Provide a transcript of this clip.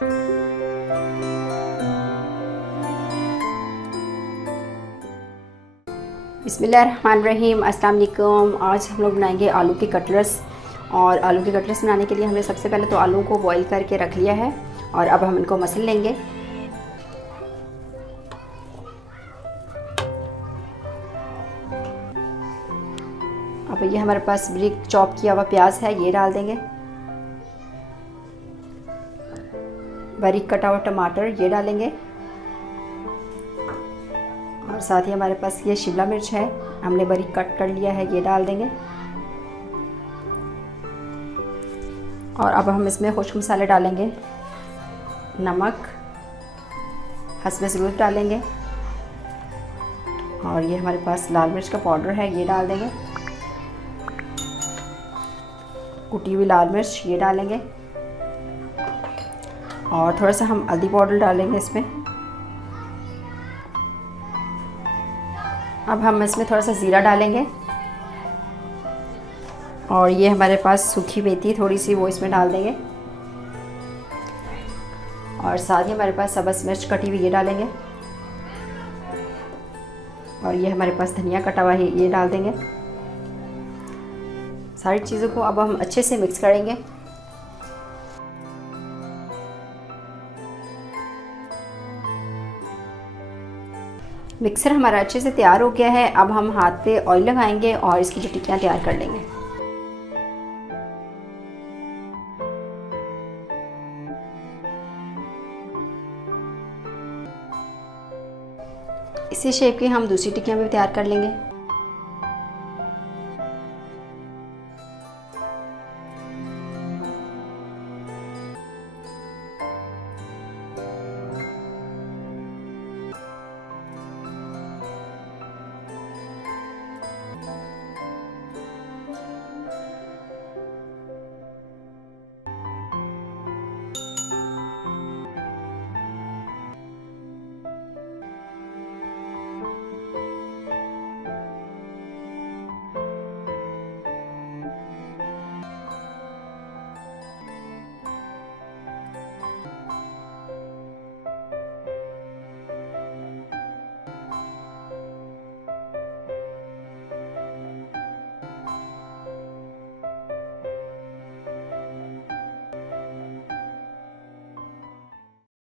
बिस्मिल्लाहिर्रहमानिर्रहीम, अस्सलाम वालेकुम। आज हम लोग बनाएंगे आलू के कटलेट्स। और आलू के कटलेट्स बनाने के लिए हमने सबसे पहले तो आलू को बॉईल करके रख लिया है और अब हम इनको मसल लेंगे। अब ये हमारे पास बारीक चॉप किया हुआ प्याज है, ये डाल देंगे। बारीक कटा हुआ टमाटर ये डालेंगे और साथ ही हमारे पास ये शिमला मिर्च है, हमने बारीक कट कर लिया है, ये डाल देंगे। और अब हम इसमें खुश्क मसाले डालेंगे, नमक हस्बे ज़रूरत डालेंगे और ये हमारे पास लाल मिर्च का पाउडर है, ये डाल देंगे। कुटी हुई लाल मिर्च ये डालेंगे और थोड़ा सा हम हल्दी पाउडर डालेंगे इसमें। अब हम इसमें थोड़ा सा ज़ीरा डालेंगे और ये हमारे पास सूखी मेथी थोड़ी सी वो इसमें डाल देंगे और साथ ही हमारे पास सब्ज़ मिर्च कटी हुई ये डालेंगे और ये हमारे पास धनिया कटा हुआ है, ये डाल देंगे। सारी चीज़ों को अब हम अच्छे से मिक्स करेंगे। मिक्सर हमारा अच्छे से तैयार हो गया है। अब हम हाथ पे ऑयल लगाएंगे और इसकी जो टिक्कियाँ तैयार कर लेंगे। इसी शेप की हम दूसरी टिक्कियाँ भी तैयार कर लेंगे।